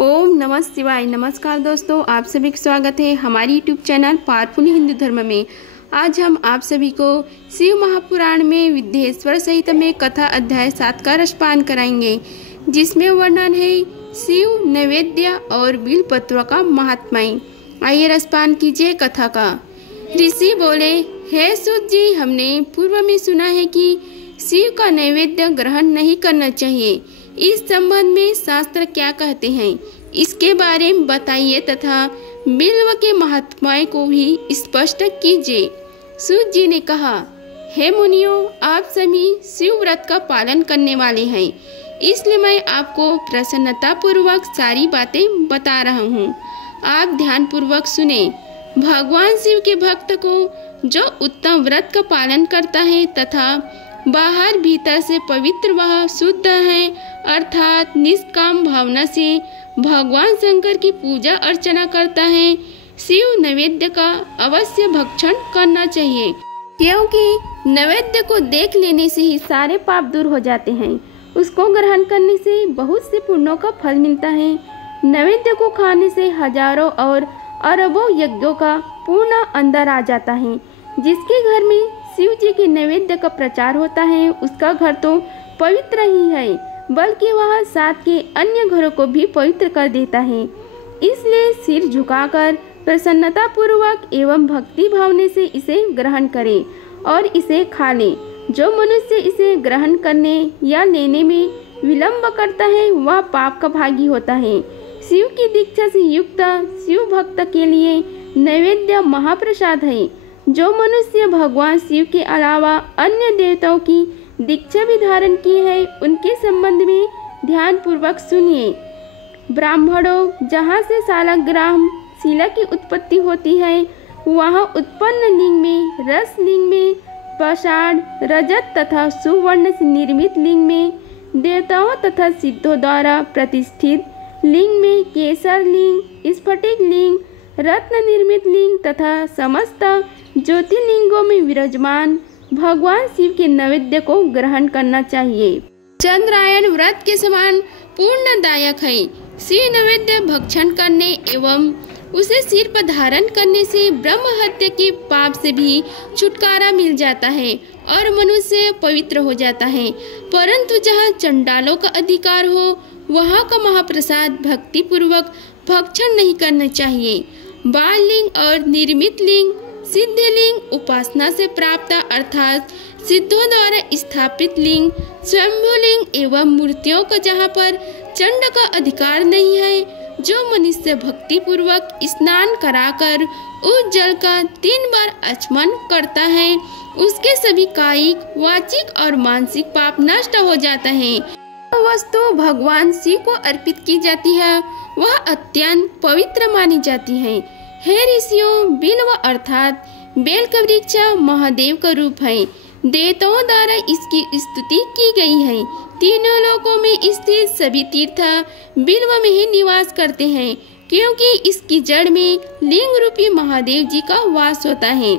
ओम नमः शिवाय। नमस्कार दोस्तों, आप सभी का स्वागत है हमारी यूट्यूब चैनल पावरफुल हिंदू धर्म में। आज हम आप सभी को शिव महापुराण में विद्येश्वर सहित में कथा अध्याय 7 का रसपान कराएंगे, जिसमें वर्णन है शिव नैवेद्य और बिलपत्र का महात्म्य। आइए रसपान कीजिए कथा का। ऋषि बोले, हे सूत जी, हमने पूर्व में सुना है कि शिव का नैवेद्य ग्रहण नहीं करना चाहिए। इस संबंध में शास्त्र क्या कहते हैं, इसके बारे में बताइए तथा बिल्व के महात्म्य को भी स्पष्ट कीजिए। सूत जी ने कहा, हे मुनियों, आप सभी शिव व्रत का पालन करने वाले हैं, इसलिए मैं आपको प्रसन्नता पूर्वक सारी बातें बता रहा हूँ। आप ध्यान पूर्वक सुने। भगवान शिव के भक्त को जो उत्तम व्रत का पालन करता है तथा बाहर भीतर से पवित्र वह शुद्ध है, अर्थात निष्काम भावना से भगवान शंकर की पूजा अर्चना करता है, शिव नैवेद्य का अवश्य भक्षण करना चाहिए, क्योंकि नैवेद्य को देख लेने से ही सारे पाप दूर हो जाते हैं। उसको ग्रहण करने से बहुत से पुण्यों का फल मिलता है। नैवेद्य को खाने से हजारों और अरबों यज्ञों का पूर्ण अंदर आ जाता है। जिसके घर में शिव जी के नैवेद्य का प्रचार होता है, उसका घर तो पवित्र ही है, बल्कि वह साथ के अन्य घरों को भी पवित्र कर देता है। इसलिए सिर झुकाकर प्रसन्नता पूर्वक एवं भक्ति भावने से इसे ग्रहण करे और इसे खा ले। जो मनुष्य इसे ग्रहण करने या लेने में विलंब करता है, वह पाप का भागी होता है। शिव की दीक्षा से युक्त शिव भक्त के लिए नैवेद्य महाप्रसाद है। जो मनुष्य भगवान शिव के अलावा अन्य देवताओं की दीक्षा भी धारण की है, उनके संबंध में ध्यान पूर्वक सुनिए। ब्राह्मणों, जहाँ से सालग्राम शिला की उत्पत्ति होती है, वहाँ उत्पन्न लिंग में, रस लिंग में, पाषाण, रजत तथा सुवर्ण से निर्मित लिंग में, देवताओं तथा सिद्धों द्वारा प्रतिष्ठित लिंग में केसर लिंग, स्फटिक लिंग, रत्न निर्मित लिंग तथा समस्त ज्योतिर्लिंगों में विराजमान भगवान शिव के नैवेद्य को ग्रहण करना चाहिए। चंद्रायन व्रत के समान पूर्णदायक है। शिव नैवेद्य भक्षण करने एवं उसे सिर पर धारण करने से ब्रह्म हत्या के पाप से भी छुटकारा मिल जाता है और मनुष्य पवित्र हो जाता है। परंतु जहाँ चंडालों का अधिकार हो, वहाँ का महाप्रसाद भक्ति पूर्वक भक्षण नहीं करना चाहिए। बाल लिंग और निर्मित लिंग, सिद्ध लिंग, उपासना से प्राप्त अर्थात सिद्धों द्वारा स्थापित लिंग, स्वयंभू लिंग एवं मूर्तियों का जहाँ पर चंड का अधिकार नहीं है, जो मनुष्य भक्ति पूर्वक स्नान कराकर उस जल का 3 बार आचमन करता है, उसके सभी कायिक, वाचिक और मानसिक पाप नष्ट हो जाता है। वस्तु भगवान शिव को अर्पित की जाती है, वह अत्यंत पवित्र मानी जाती है। हे ऋषियों, बिल्व अर्थात बेल का वृक्ष महादेव का रूप है। देवताओं द्वारा इसकी स्तुति की गई है। तीनों लोकों में स्थित सभी तीर्थ बिल्व में ही निवास करते हैं, क्योंकि इसकी जड़ में लिंग रूपी महादेव जी का वास होता है।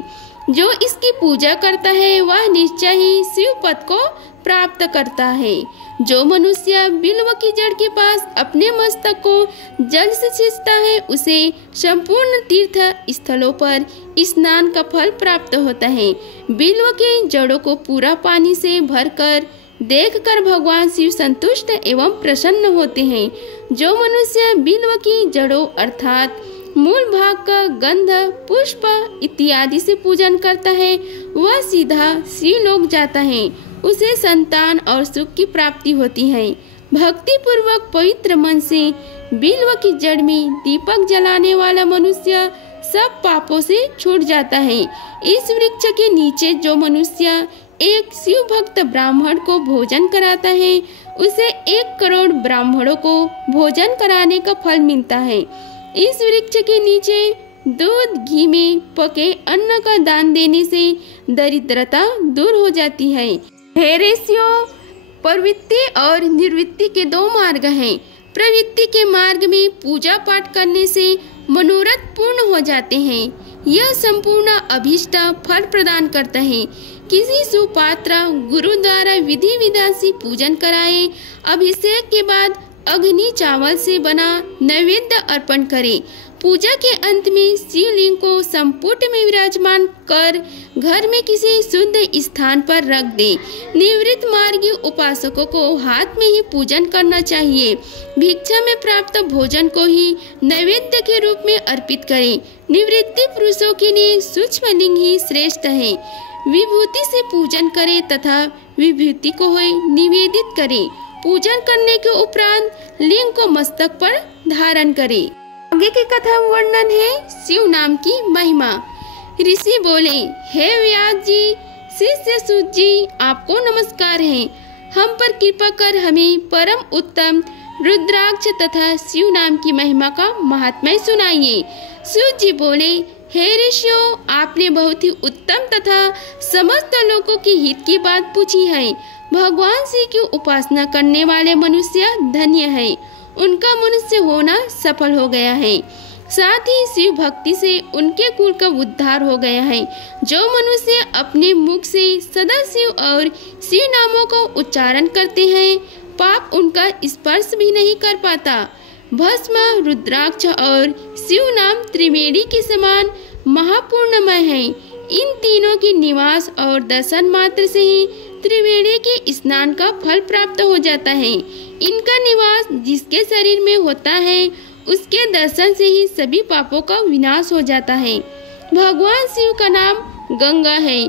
जो इसकी पूजा करता है, वह निश्चय ही शिव पद को प्राप्त करता है। जो मनुष्य बिल्व की जड़ के पास अपने मस्तक को जल से सींचता है, उसे संपूर्ण तीर्थ स्थलों पर स्नान का फल प्राप्त है। बिल्व के जड़ों को पूरा पानी से भरकर देखकर भगवान शिव संतुष्ट एवं प्रसन्न होते हैं। जो मनुष्य बिल्व की जड़ों अर्थात मूल भाग का गंध, पुष्प इत्यादि से पूजन करता है, वह सीधा शिव लोक जाता है। उसे संतान और सुख की प्राप्ति होती है। भक्ति पूर्वक पवित्र मन से बिल्व की जड़ में दीपक जलाने वाला मनुष्य सब पापों से छूट जाता है। इस वृक्ष के नीचे जो मनुष्य एक शिव भक्त ब्राह्मण को भोजन कराता है, उसे 1 करोड़ ब्राह्मणों को भोजन कराने का फल मिलता है। इस वृक्ष के नीचे दूध घी में पके अन्न का दान देने से दरिद्रता दूर हो जाती है। हे ऋषियों, प्रवृत्ति और निवृत्ति के 2 मार्ग हैं। प्रवृत्ति के मार्ग में पूजा पाठ करने से मनोरथ पूर्ण हो जाते हैं। यह संपूर्ण अभीष्ट फल प्रदान करता है। किसी सुपात्र गुरु द्वारा विधि विधान से पूजन कराए, अभिषेक के बाद अग्नि चावल से बना नैवेद्य अर्पण करें। पूजा के अंत में शिवलिंग को संपुट में विराजमान कर घर में किसी शुद्ध स्थान पर रख दें। निवृत्त मार्गी उपासकों को हाथ में ही पूजन करना चाहिए। भिक्षा में प्राप्त भोजन को ही नैवेद्य के रूप में अर्पित करें। निवृत्ति पुरुषों के लिए सूक्ष्म लिंग ही श्रेष्ठ है। विभूति से पूजन करें तथा विभूति को निवेदित करें। पूजन करने के उपरांत लिंग को मस्तक पर धारण करें। आगे की कथा वर्णन है शिव नाम की महिमा। ऋषि बोले, हे व्यास जी, शिष्य सूत जी, आपको नमस्कार है। हम पर कृपा कर हमें परम उत्तम रुद्राक्ष तथा शिव नाम की महिमा का महात्म्य सुनाइए। सूत जी बोले, हे ऋषियों, आपने बहुत ही उत्तम तथा समस्त लोगों के हित की बात पूछी है। भगवान शिव की उपासना करने वाले मनुष्य धन्य है। उनका मनुष्य होना सफल हो गया है। साथ ही शिव भक्ति से उनके कुल का उद्धार हो गया है। जो मनुष्य अपने मुख से सदा शिव और शिव नामों का उच्चारण करते हैं, पाप उनका स्पर्श भी नहीं कर पाता। भस्म, रुद्राक्ष और शिव नाम त्रिवेणी के समान महापूर्णमय है। इन तीनों के निवास और दर्शन मात्र से ही त्रिवेणी के स्नान का फल प्राप्त हो जाता है। इनका निवास जिसके शरीर में होता है, उसके दर्शन से ही सभी पापों का विनाश हो जाता है। भगवान शिव का नाम गंगा है।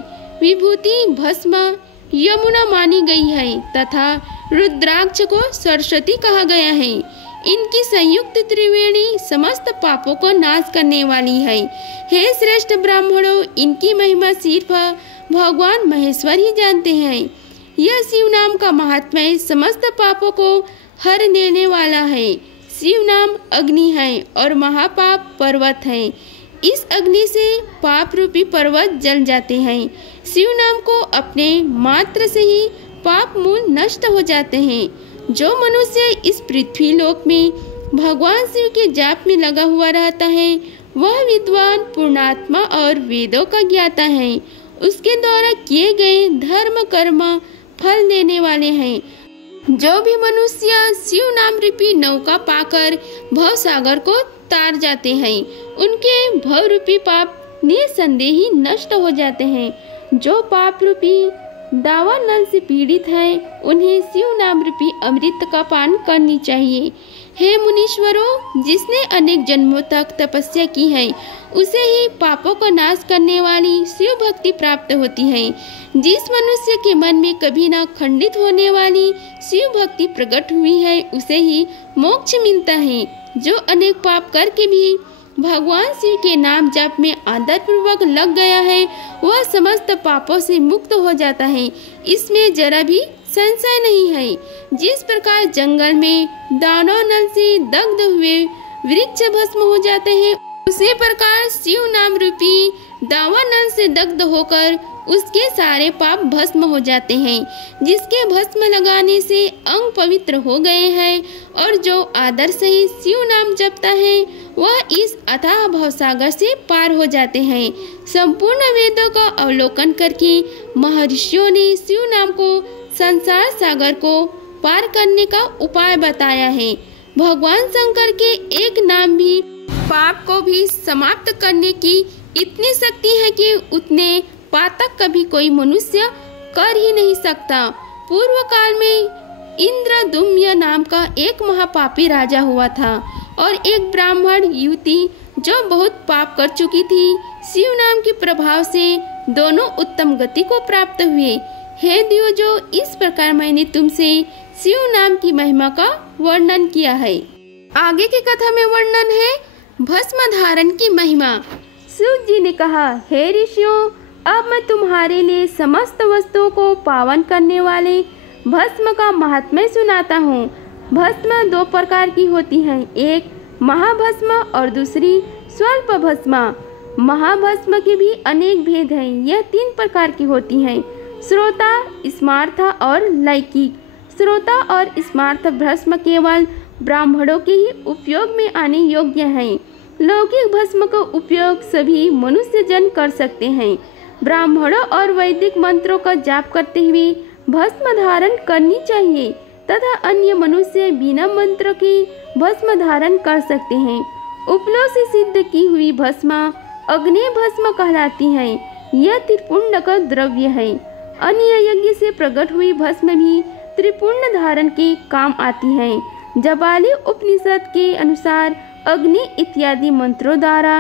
विभूति भस्म यमुना मानी गई है तथा रुद्राक्ष को सरस्वती कहा गया है। इनकी संयुक्त त्रिवेणी समस्त पापों को नाश करने वाली है। हे श्रेष्ठ ब्राह्मणों, इनकी महिमा सिर्फ भगवान महेश्वर ही जानते हैं। यह शिव नाम का महात्म्य समस्त पापों को हर लेने वाला है। शिव नाम अग्नि है और महापाप पर्वत है। इस अग्नि से पाप रूपी पर्वत जल जाते हैं। शिव नाम को अपने मात्र से ही पाप मूल नष्ट हो जाते हैं। जो मनुष्य इस पृथ्वी लोक में भगवान शिव के जाप में लगा हुआ रहता है, वह विद्वान, पूर्णात्मा और वेदों का ज्ञाता है। उसके द्वारा किए गए धर्म कर्म फल देने वाले हैं। जो भी मनुष्य शिव नाम रूपी नौका पाकर भव सागर को तार जाते हैं, उनके भव रूपी पाप निसंदेह ही नष्ट हो जाते हैं। जो पाप रूपी दावा नल से पीड़ित है, उन्हें शिव नाम रूपी अमृत का पान करनी चाहिए। हे मुनीश्वरों, जिसने अनेक जन्मों तक तपस्या की है, उसे ही पापों का नाश करने वाली शिव भक्ति प्राप्त होती है। जिस मनुष्य के मन में कभी न खंडित होने वाली शिव भक्ति प्रकट हुई है, उसे ही मोक्ष मिलता है। जो अनेक पाप करके भी भगवान शिव के नाम जाप में आदर पूर्वक लग गया है, वह समस्त पापों से मुक्त हो जाता है। इसमें जरा भी संशय नहीं है। जिस प्रकार जंगल में दानव नल से दग्ध हुए वृक्ष भस्म हो जाते हैं, उसी प्रकार शिव नाम रूपी दावा नल से दग्ध होकर उसके सारे पाप भस्म हो जाते हैं। जिसके भस्म लगाने से अंग पवित्र हो गए हैं और जो आदर से ही शिव नाम जपता है, वह इस अथाह भवसागर से पार हो जाते हैं। संपूर्ण वेदों का अवलोकन करके महर्षियों ने शिव नाम को संसार सागर को पार करने का उपाय बताया है। भगवान शंकर के एक नाम भी पाप को भी समाप्त करने की इतनी शक्ति है कि उतने पातक कभी कोई मनुष्य कर ही नहीं सकता। पूर्व काल में इंद्रदुम्न नाम का एक महापापी राजा हुआ था और एक ब्राह्मण युवती जो बहुत पाप कर चुकी थी, शिव नाम के प्रभाव से दोनों उत्तम गति को प्राप्त हुए। हे द्विजो, इस प्रकार मैंने तुमसे शिव नाम की महिमा का वर्णन किया है। आगे की कथा में वर्णन है भस्म धारण की महिमा। शिव जी ने कहा, हे ऋषियों, अब मैं तुम्हारे लिए समस्त वस्तुओं को पावन करने वाले भस्म का महात्म्य सुनाता हूँ। भस्म दो प्रकार की होती है, एक महाभस्म और दूसरी स्वल्प भस्म। महाभस्म के भी अनेक भेद हैं। यह तीन प्रकार की होती हैं, श्रोता, स्मार्थ और लौकिक। श्रोता और स्मार्थ भस्म केवल ब्राह्मणों के ही उपयोग में आने योग्य हैं। लौकिक भस्म का उपयोग सभी मनुष्य जन कर सकते हैं। ब्राह्मणों और वैदिक मंत्रों का जाप करते हुए भस्म धारण करनी चाहिए तथा अन्य मनुष्य बिना मंत्र के भस्म धारण कर सकते हैं। उपलों से सिद्ध की हुई भस्म अग्नि भस्म कहलाती है। यह त्रिपुंड का द्रव्य है। अन्य यज्ञ से प्रकट हुई भस्म भी त्रिपुंड धारण के काम आती है। जबाली उपनिषद के अनुसार अग्नि इत्यादि मंत्रों द्वारा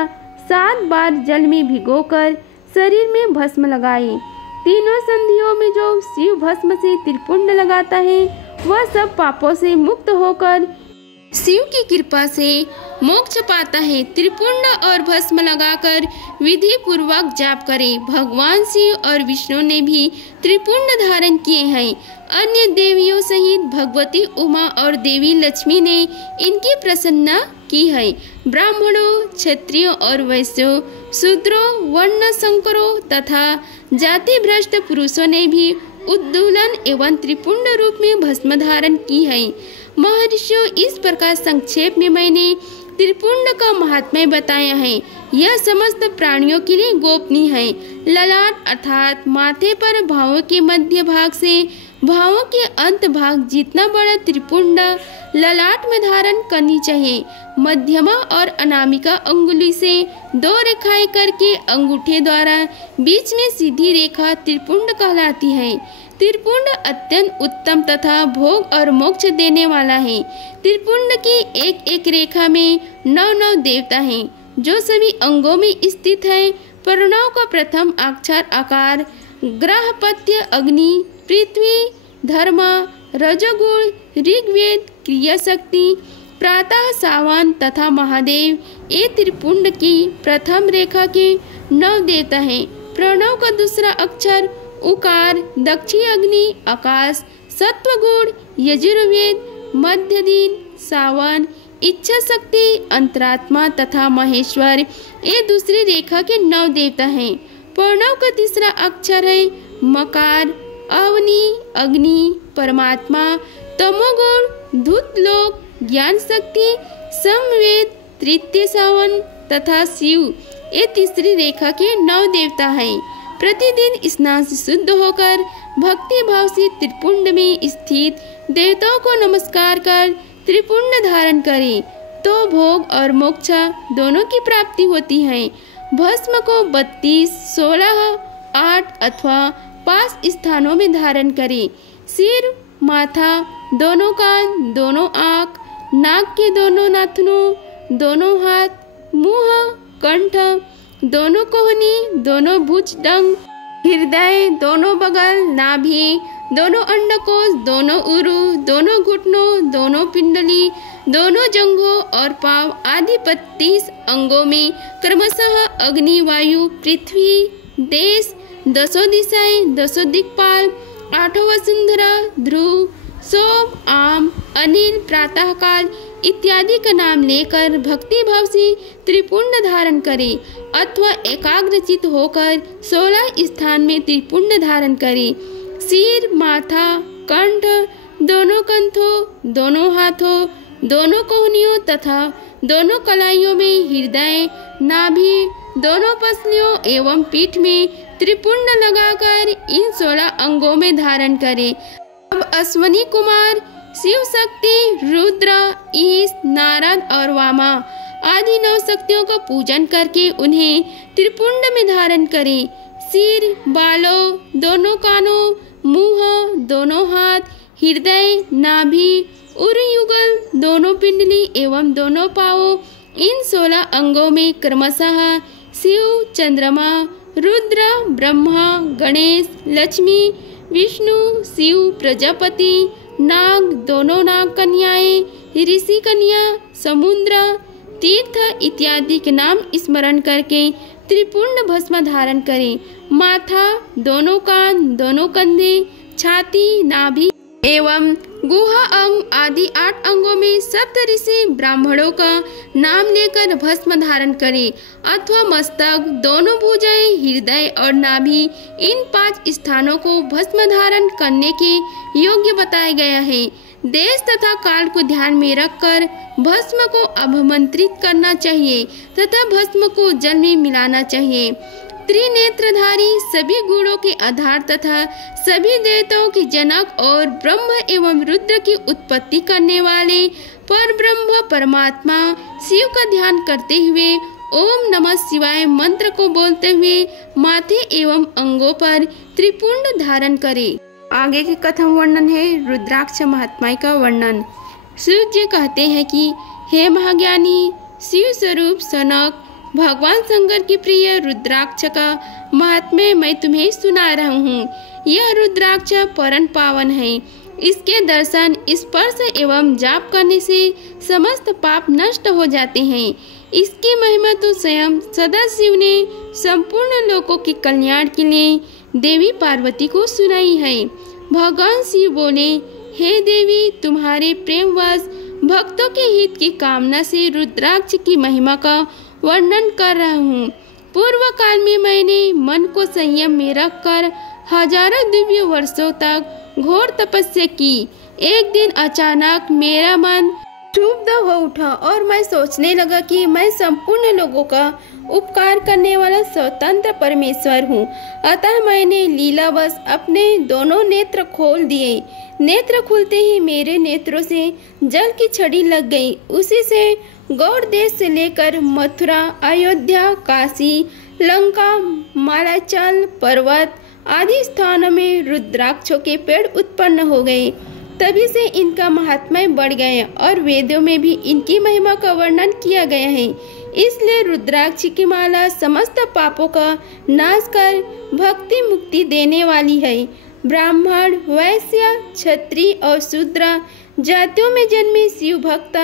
7 बार जल में भिगोकर शरीर में भस्म लगाए। तीनों संधियों में जो शिव भस्म से त्रिपुंड लगाता है वह सब पापों से मुक्त होकर शिव की कृपा से मोक्ष पाता है। त्रिपुंड और भस्म लगाकर विधि पूर्वक जाप करे। भगवान शिव और विष्णु ने भी त्रिपुंड धारण किए हैं। अन्य देवियों सहित भगवती उमा और देवी लक्ष्मी ने इनकी प्रसन्ना की है। ब्राह्मणों, क्षत्रियों और वैश्यों, शूद्रों, वर्ण संकरों तथा जाति भ्रष्ट पुरुषों ने भी उद्दूलन एवं त्रिपुंड रूप में भस्म धारण की है। महर्षियों, इस प्रकार संक्षेप में मैंने त्रिपुंड का महात्म्य बताया है। यह समस्त प्राणियों के लिए गोपनीय है। ललाट अर्थात माथे पर भावों के मध्य भाग से भावों के अंत भाग जितना बड़ा त्रिपुंड ललाट में धारण करनी चाहिए। मध्यमा और अनामिका अंगुली से 2 रेखाएं करके अंगूठे द्वारा बीच में सीधी रेखा त्रिपुंड कहलाती है। त्रिपुंड अत्यंत उत्तम तथा भोग और मोक्ष देने वाला है। त्रिपुंड की एक एक रेखा में 9 देवता हैं, जो सभी अंगों में स्थित है। प्रणव का प्रथम अक्षर आकार ग्रहपत्य अग्नि, पृथ्वी, धर्म, रजोगुण, ऋग्वेद, क्रिया शक्ति, प्रातः सावन तथा महादेव ये त्रिपुंड की प्रथम रेखा के 9 देवता हैं। प्रणव का दूसरा अक्षर उकार, दक्षिण अग्नि, आकाश, सत्वगुण, यजुर्वेद, मध्य दिन, सावन, इच्छा शक्ति, अंतरात्मा तथा महेश्वर ये दूसरी रेखा के 9 देवता हैं। प्रणव का तीसरा अक्षर है मकार, अवनी, अग्नि, परमात्मा, तमोगुण, धूतलोक, ज्ञान शक्ति, समवेद, तृतीय सावन तथा शिव ये तीसरी रेखा के 9 देवता हैं। प्रतिदिन स्नान से शुद्ध होकर भक्ति भाव से त्रिपुंड में स्थित देवताओं को नमस्कार कर त्रिपुंड धारण करें तो भोग और मोक्ष दोनों की प्राप्ति होती है। भस्म को 32, 16, 8 अथवा 5 स्थानों में धारण करें। सिर, माथा, दोनों कान, दोनों आँख, नाक के दोनों नाखूनों, दोनों हाथ, मुंह, कंठ, दोनों कोहनी, दोनों भुजंग, हृदय, दोनों बगल, नाभि, दोनों अंडकोश, दोनों उरु, दोनों घुटनों, दोनों पिंडली, दोनों जंघों और पांव आदि 32 अंगों में क्रमशः अग्नि, वायु, पृथ्वी, देश, 10 दिशाएं, 10 दिक्पाल, 8 वसुंधरा, ध्रुव, सोम, आम, अनिल, प्रातःकाल इत्यादि का नाम लेकर भक्ति भाव से त्रिपुंड धारण करे अथवा एकाग्रचित होकर 16 स्थान में त्रिपुंड धारण करे। सिर, माथा, कंठ, दोनों कंठों, दोनों हाथों, दोनों कोहनियों तथा दोनों कलाइयों में हृदय, नाभि, दोनों पसलियों एवं पीठ में त्रिपुंड लगाकर इन 16 अंगों में धारण करे। अब अश्वनी कुमार शिव शक्ति, रुद्र, ईश, नारद और वामा आदि 9 शक्तियों का पूजन करके उन्हें त्रिपुंड में धारण करें। सिर, बालों, दोनों कानों, मुंह, दोनों हाथ, हृदय, नाभि, उरुयुगल, दोनों पिंडली एवं दोनों पांवों इन 16 अंगों में क्रमशः शिव, चंद्रमा, रुद्र, ब्रह्मा, गणेश, लक्ष्मी, विष्णु, शिव, प्रजापति, नाग, दोनों नाग कन्याएं, ऋषि कन्या, समुद्र, तीर्थ इत्यादि के नाम स्मरण करके त्रिपुंड भस्म धारण करें। माथा, दोनों कान, दोनों कंधे, छाती, नाभि एवं गुहा अंग आदि 8 अंगों में सप्तऋषि ब्राह्मणों का नाम लेकर भस्म धारण करें अथवा मस्तक, दोनों भुजाएं, हृदय और नाभि इन 5 स्थानों को भस्म धारण करने के योग्य बताया गया है। देश तथा काल को ध्यान में रखकर भस्म को अभिमंत्रित करना चाहिए तथा भस्म को जल में मिलाना चाहिए। त्रिनेत्रधारी, सभी गुणों के आधार तथा सभी देवताओं के जनक और ब्रह्म एवं रुद्र की उत्पत्ति करने वाले पर ब्रह्म परमात्मा शिव का ध्यान करते हुए ओम नमः शिवाय मंत्र को बोलते हुए माथे एवं अंगों पर त्रिपुंड धारण करें। आगे के कथन वर्णन है रुद्राक्ष महात्मा का वर्णन। शिव जी कहते हैं कि हे महाज्ञानी शिव स्वरूप सनक, भगवान शंकर की प्रिय रुद्राक्ष का महात्म्य मैं तुम्हें सुना रहा हूँ। यह रुद्राक्ष परम पावन है। इसके दर्शन, स्पर्श एवं जाप करने से समस्त पाप नष्ट हो जाते हैं। इसकी महिमा तो स्वयं सदाशिव ने संपूर्ण लोकों के कल्याण के लिए देवी पार्वती को सुनाई है। भगवान शिव बोले, हे देवी, तुम्हारे प्रेमवश भक्तों के हित की कामना से रुद्राक्ष की महिमा का वर्णन कर रहा हूँ। पूर्व काल में मैंने मन को संयम में रखकर हजारों दिव्य वर्षों तक घोर तपस्या की। एक दिन अचानक मेरा मन क्षुब्ध हो उठा और मैं सोचने लगा कि मैं संपूर्ण लोगों का उपकार करने वाला स्वतंत्र परमेश्वर हूँ। अतः मैंने लीलावश अपने दोनों नेत्र खोल दिए। नेत्र खुलते ही मेरे नेत्रों से जल की छड़ी लग गई। उसी से गौड़ देश से लेकर मथुरा, अयोध्या, काशी, लंका, मालाचल पर्वत आदि स्थानों में रुद्राक्षों के पेड़ उत्पन्न हो गए। तभी से इनका महात्म्य बढ़ गया और वेदों में भी इनकी महिमा का वर्णन किया गया है। इसलिए रुद्राक्ष की माला समस्त पापों का नाश कर भक्ति मुक्ति देने वाली है। ब्राह्मण, वैश्य, क्षत्रिय और शूद्र जातियों में जन्मे शिव भक्त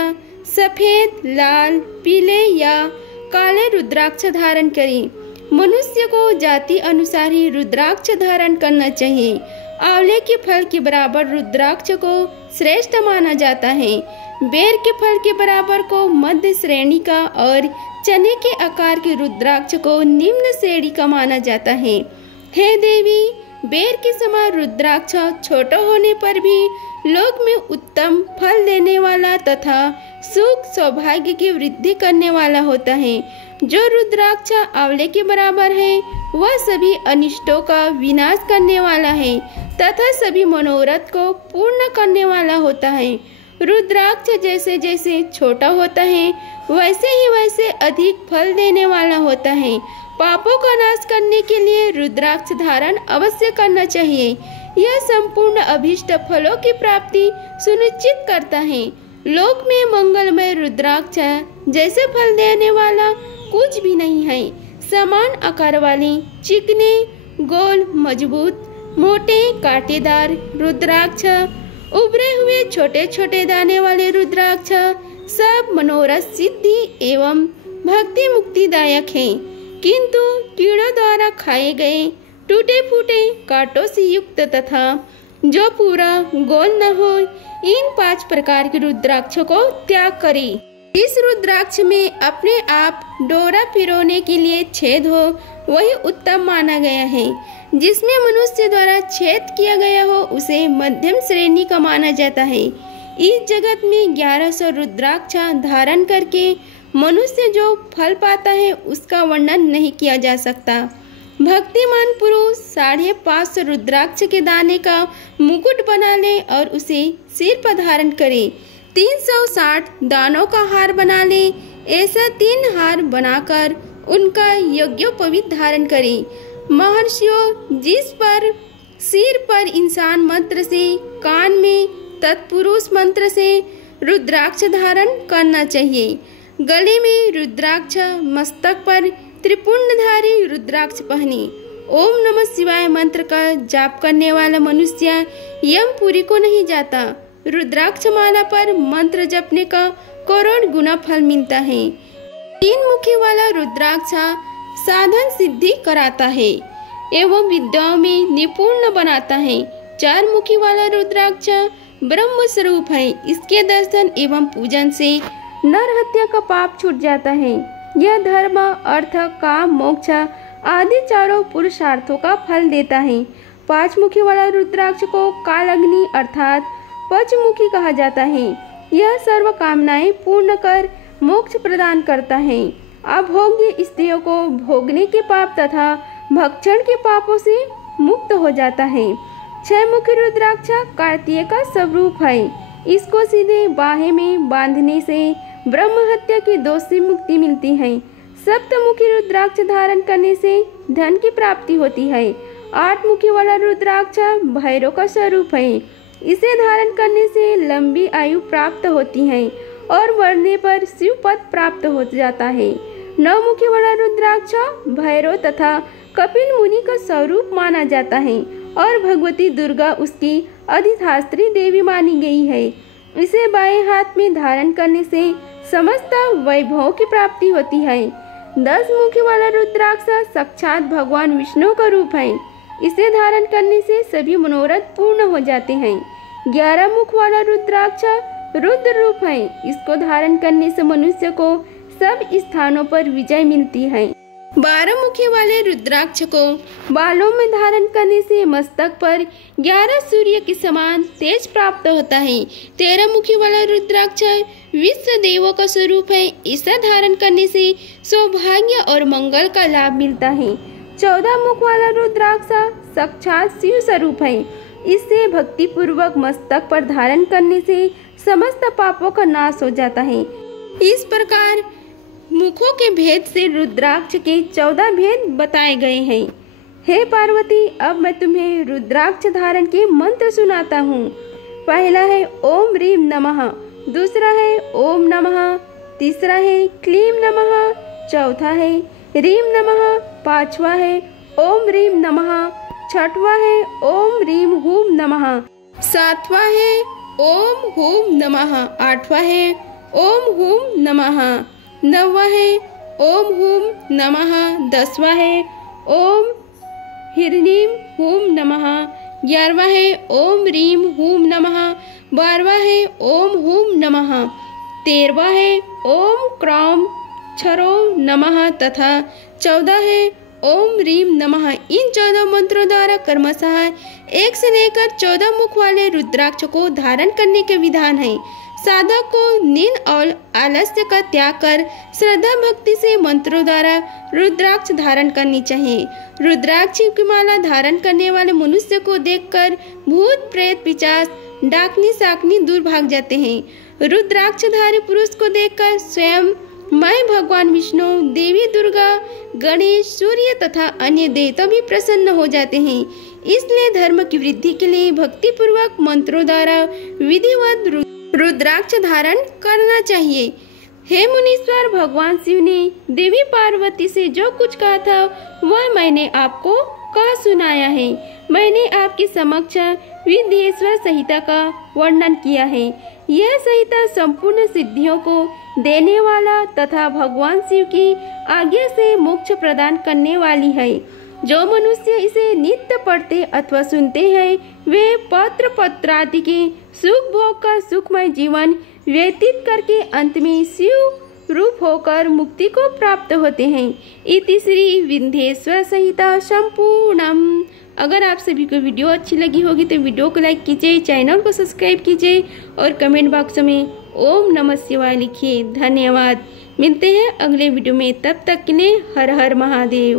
सफेद, लाल, पीले या काले रुद्राक्ष धारण करें। मनुष्य को जाति अनुसार ही रुद्राक्ष धारण करना चाहिए। आंवले के फल के बराबर रुद्राक्ष को श्रेष्ठ माना जाता है। बेर के फल के बराबर को मध्य श्रेणी का और चने के आकार के रुद्राक्ष को निम्न श्रेणी का माना जाता है। हे देवी, बेर के समान रुद्राक्ष छोटा होने पर भी लोक में उत्तम फल देने वाला तथा सुख सौभाग्य की वृद्धि करने वाला होता है। जो रुद्राक्ष आंवले के बराबर है वह सभी अनिष्टों का विनाश करने वाला है तथा सभी मनोरथ को पूर्ण करने वाला होता है। रुद्राक्ष जैसे जैसे छोटा होता है वैसे अधिक फल देने वाला होता है। पापों का नाश करने के लिए रुद्राक्ष धारण अवश्य करना चाहिए। यह संपूर्ण अभीष्ट फलों की प्राप्ति सुनिश्चित करता है। लोक में मंगलमय रुद्राक्ष जैसे फल देने वाला कुछ भी नहीं है। समान आकार वाले, चिकने, गोल, मजबूत, मोटे, कांटेदार रुद्राक्ष, उभरे हुए छोटे छोटे दाने वाले रुद्राक्ष सब मनोरथ सिद्धि एवं भक्ति मुक्तिदायक हैं। किंतु कीड़ों द्वारा खाए गए, टूटे फूटे, कांटों से युक्त तथा जो पूरा गोल न हो, इन 5 प्रकार के रुद्राक्ष को त्याग करें। इस रुद्राक्ष में अपने आप डोरा पिरोने के लिए छेद हो वही उत्तम माना गया है। जिसमें मनुष्य द्वारा छेद किया गया हो उसे मध्यम श्रेणी का माना जाता है। इस जगत में 1100 रुद्राक्ष धारण करके मनुष्य जो फल पाता है उसका वर्णन नहीं किया जा सकता। भक्तिमान पुरुष 550 रुद्राक्ष के दाने का मुकुट बना ले और उसे सिर पर धारण करे। 360 दानों का हार बना ले। ऐसा 3 हार बनाकर उनका यज्ञोपवीत धारण करे। महर्षियों, जिस पर सिर पर इंसान मंत्र से, कान में तत्पुरुष मंत्र से रुद्राक्ष धारण करना चाहिए। गले में रुद्राक्ष, मस्तक पर त्रिपुंडधारी रुद्राक्ष पहने। ओम नमः शिवाय मंत्र का जाप करने वाला मनुष्य यमपुरी को नहीं जाता। रुद्राक्ष माला पर मंत्र जपने का करोड़ गुना फल मिलता है। 3 मुखी वाला रुद्राक्ष साधन सिद्धि कराता है एवं विद्याओं में निपुण बनाता है। 4 मुखी वाला रुद्राक्ष ब्रह्म स्वरूप है। इसके दर्शन एवं पूजन से नर हत्या का पाप छूट जाता है। यह धर्म, अर्थ, काम, मोक्ष आदि चारों पुरुषार्थों का फल देता है। 5 मुखी वाला रुद्राक्ष को कालाग्नि अर्थात पंचमुखी कहा जाता है। यह सर्व कामनाएं पूर्ण कर मोक्ष प्रदान करता है। अभोग्य स्त्रियों को भोगने के पाप तथा भक्षण के पापों से मुक्त हो जाता है। 6 मुखी रुद्राक्ष कार्तिकेय का स्वरूप है। इसको सीधे बाहे में बांधने से ब्रह्म हत्या के दोष से मुक्ति मिलती है। सप्तमुखी रुद्राक्ष धारण करने से धन की प्राप्ति होती है। 8 मुखी वाला रुद्राक्ष भैरव का स्वरूप है। इसे धारण करने से लंबी आयु प्राप्त होती है और मरने पर शिव पद प्राप्त हो जाता है। 9 मुखी वाला रुद्राक्ष भैरव तथा कपिल मुनि का स्वरूप माना जाता है और भगवती दुर्गा उसकी अधिष्ठात्री देवी मानी गई है। इसे बाएं हाथ में धारण करने से समस्त वैभव की प्राप्ति होती है। 10 मुखी वाला रुद्राक्ष साक्षात भगवान विष्णु का रूप है। इसे धारण करने से सभी मनोरथ पूर्ण हो जाते हैं। 11 मुख वाला रुद्राक्ष रुद्र रूप है। इसको धारण करने से मनुष्य को सब स्थानों पर विजय मिलती है। 12 मुखी वाले रुद्राक्ष को बालों में धारण करने से मस्तक पर 11 सूर्य के समान तेज प्राप्त होता है। 13 मुखी वाला रुद्राक्ष विश्व देवों का स्वरूप है। इसे धारण करने से सौभाग्य और मंगल का लाभ मिलता है। 14 मुख वाला रुद्राक्ष साक्षात शिव स्वरूप है। इससे भक्ति पूर्वक मस्तक पर धारण करने से समस्त पापों का नाश हो जाता है। इस प्रकार मुखों के भेद से रुद्राक्ष के 14 भेद बताए गए हैं। हे पार्वती, अब मैं तुम्हें रुद्राक्ष धारण के मंत्र सुनाता हूँ। पहला है ओम ह्रीम नमः, दूसरा है ओम नमः, तीसरा है क्लीम नमः, चौथा है ह्रीम नमः, पांचवा है ओम ह्रीम नमः, छठवा है ओम ह्रीम हूम नमः, सातवां है ओम हूम नमः, आठवां है ओम हूम नमः, 9वां है ओम हूम नमः, 10वां है ओम ह्रीम हूम नमः, 11वां है ओम ह्रीम हूम नमः, 12वां है ओम हूम नमः, 13वां है ओम क्रौम क्षरो नमः तथा 14 है ओम ह्रीम नमः। इन 14 मंत्रों द्वारा क्रमशः 1 से लेकर 14 मुख वाले रुद्राक्ष को धारण करने के विधान है। साधक को नींद और आलस्य का त्याग कर श्रद्धा भक्ति से मंत्रों द्वारा रुद्राक्ष धारण करनी चाहिए। रुद्राक्ष की माला धारण करने वाले मनुष्य को देखकर भूत प्रेत पिशाच डाकनी साकनी दूर भाग जाते हैं। रुद्राक्षधारी पुरुष को देखकर स्वयं मैं भगवान विष्णु, देवी दुर्गा, गणेश, सूर्य तथा अन्य देवता भी प्रसन्न हो जाते हैं। इसलिए धर्म की वृद्धि के लिए भक्ति पूर्वक मंत्रों द्वारा विधिवत रुद्राक्ष धारण करना चाहिए। हे मुनीश्वर, भगवान शिव ने देवी पार्वती से जो कुछ कहा था वह मैंने आपको कह सुनाया है। मैंने आपके समक्ष विद्येश्वर संहिता का वर्णन किया है। यह संहिता संपूर्ण सिद्धियों को देने वाला तथा भगवान शिव की आज्ञा से मोक्ष प्रदान करने वाली है। जो मनुष्य इसे नित्य पढ़ते अथवा सुनते हैं वे पत्रादि के सुख भोग का सुखमय जीवन व्यतीत करके अंत में शिव रूप होकर मुक्ति को प्राप्त होते हैं। इति श्री विंध्येश्वर संहिता संपूर्णम। अगर आप सभी को वीडियो अच्छी लगी होगी तो वीडियो को लाइक कीजिए, चैनल को सब्सक्राइब कीजिए और कमेंट बॉक्स में ओम नमः शिवाय लिखिए। धन्यवाद। मिलते हैं अगले वीडियो में, तब तक के लिए हर हर महादेव।